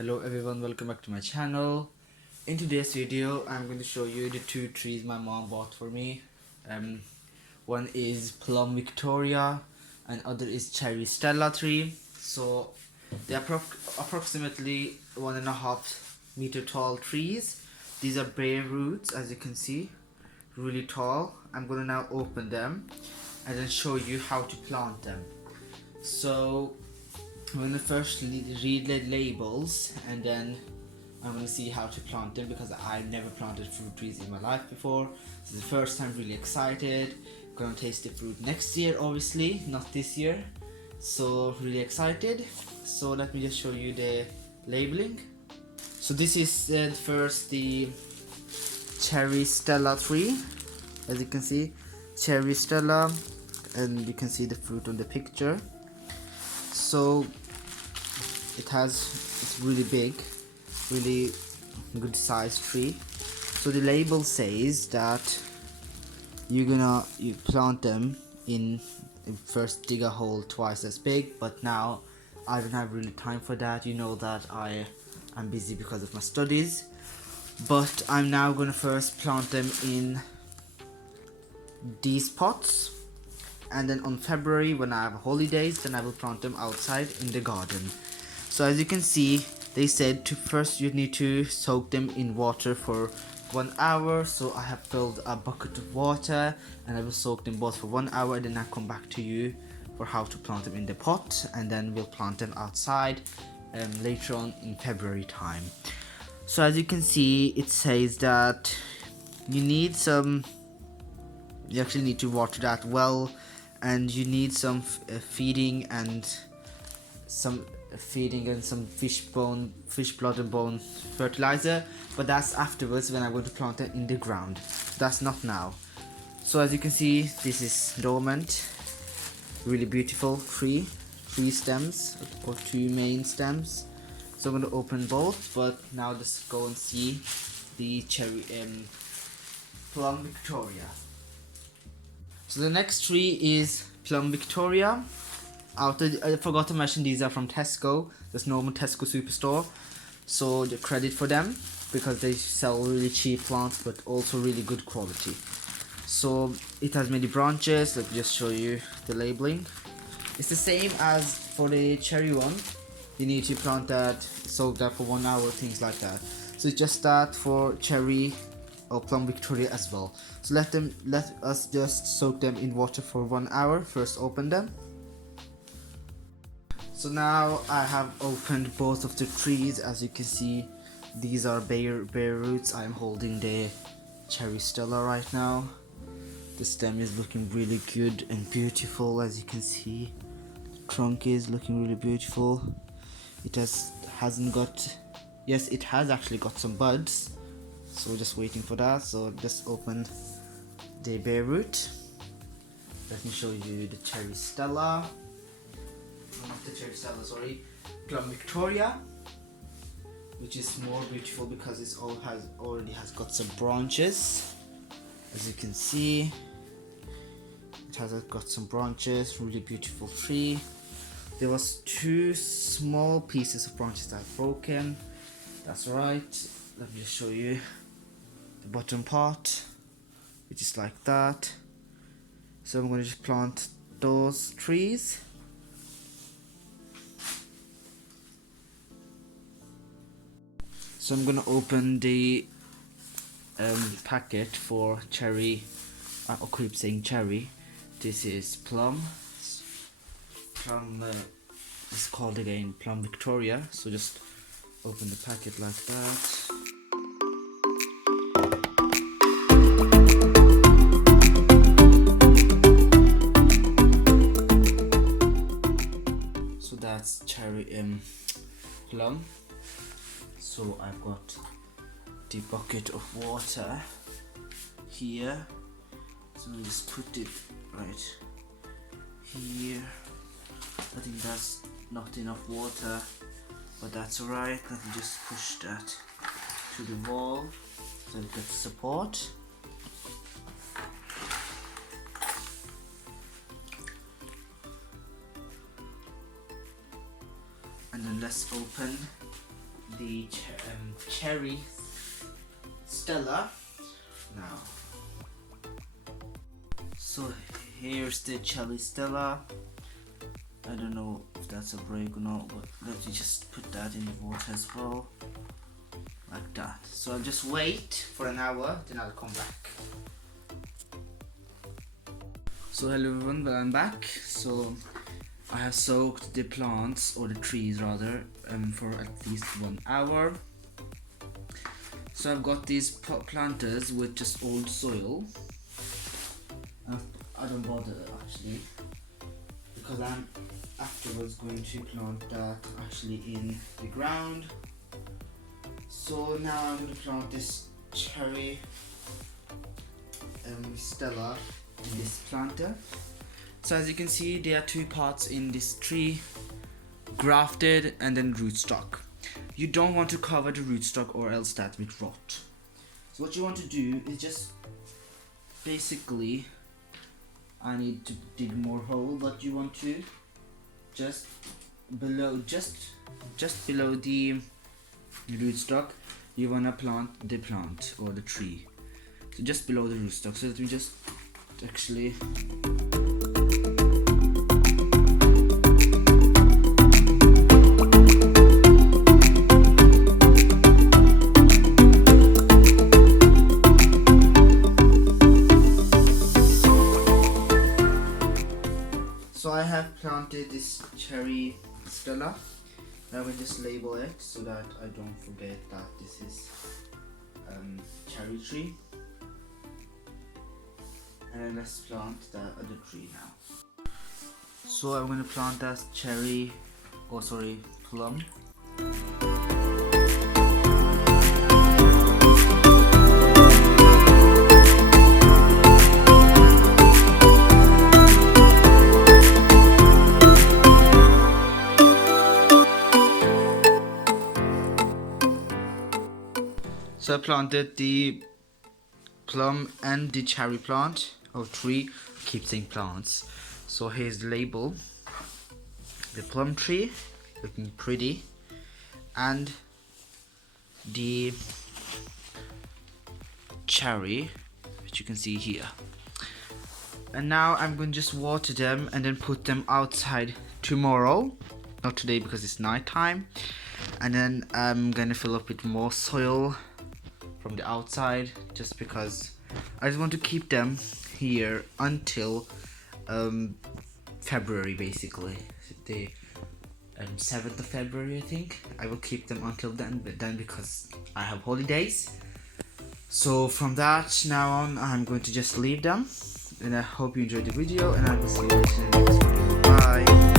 Hello everyone, welcome back to my channel. In today's video I'm going to show you the two trees my mom bought for me. One is Plum Victoria and other is Cherry Stella tree. So they are approximately 1.5 meter tall trees. These are bare roots, as you can see, really tall. I'm going to now open them and then show you how to plant them. So I'm going to first read the labels and then I'm going to see how to plant them, because I've never planted fruit trees in my life before. This is the first time, really excited. Gonna taste the fruit next year, obviously, not this year. So really excited. So let me just show you the labeling. So this is first the Cherry Stella tree. As you can see, Cherry Stella, and you can see the fruit on the picture. So it's really big, really good sized tree. So the label says that you plant them in first dig a hole twice as big, but now I don't have really time for that. You know that I'm busy because of my studies, but I'm now gonna first plant them in these pots, and then on February, when I have holidays, then I will plant them outside in the garden. So as you can see, they said first you need to soak them in water for 1 hour. So I have filled a bucket of water and I will soak them both for 1 hour, and then I'll come back to you for how to plant them in the pot, and then we'll plant them outside later on in February time. So as you can see, it says that you actually need to water that well, and you need some feeding and some fish blood and bone fertilizer, but that's afterwards when I'm going to plant them in the ground. That's not now. So as you can see, this is dormant, really beautiful three stems, or two main stems. So I'm going to open both, but now let's go and see the cherry Plum Victoria. So the next tree is Plum Victoria. I forgot to mention, these are from Tesco, this normal Tesco superstore. So the credit for them, because they sell really cheap plants but also really good quality. So it has many branches. Let me just show you the labeling. It's the same as for the cherry one. You need to plant that, soak that for 1 hour, things like that. So it's just that for cherry or Plum Victoria as well. So let us just soak them in water for 1 hour. First open them. So now I have opened both of the trees. As you can see, these are bare roots. I'm holding the Cherry Stella right now. The stem is looking really good and beautiful. As you can see, the trunk is looking really beautiful. It hasn't got, yes, it has actually got some buds, so just waiting for that. So just open the bare root. Let me show you the Cherry Stella. Not the Cherry Stella, sorry, Plum Victoria, which is more beautiful because it already has got some branches. As you can see, it has got some branches. Really beautiful tree. There was two small pieces of branches that are broken. That's right. Let me just show you the bottom part, which is like that. So I'm going to just plant those trees. So I'm gonna open the packet for cherry. I keep saying cherry. This is plum. Plum is called again Plum Victoria. So just open the packet like that. So that's cherry plum. So I've got the bucket of water here. So I'll just put it right here. I think that's not enough water, but that's alright. Let me just push that to the wall so it gets support. And then let's open the cherry Stella now. So here's the cherry Stella. I don't know if that's a break or not, but let me just put that in the water as well, like that. So I'll just wait for an hour, then I'll come back. So hello everyone, well I'm back. So I have soaked the plants, or the trees rather, for at least 1 hour. So I've got these planters with just old soil. I don't bother actually, because I'm afterwards going to plant that actually in the ground. So now I'm going to plant this cherry Stella in this planter. So as you can see, there are 2 parts in this tree, grafted and then rootstock. You don't want to cover the rootstock or else that will rot. So what you want to do is just basically, I need to dig more hole, but you want to just below the rootstock, you want to plant the plant or the tree. So just below the rootstock, so that we just actually so I have planted this cherry Stella. Now we just label it so that I don't forget that this is cherry tree. And then let's plant the other tree now. So I'm going to plant that plum. So I planted the plum and the cherry plant, or tree. I keep saying plants. So here's the label. The plum tree, looking pretty, and the cherry, which you can see here. And now I'm going to just water them and then put them outside tomorrow, not today because it's night time. And then I'm gonna fill up with more soil from the outside, just because I just want to keep them here until February, basically the 7th of February. I think I will keep them until then, but then because I have holidays, so from that now on I'm going to just leave them. And I hope you enjoyed the video, and I will see you in the next video. Bye.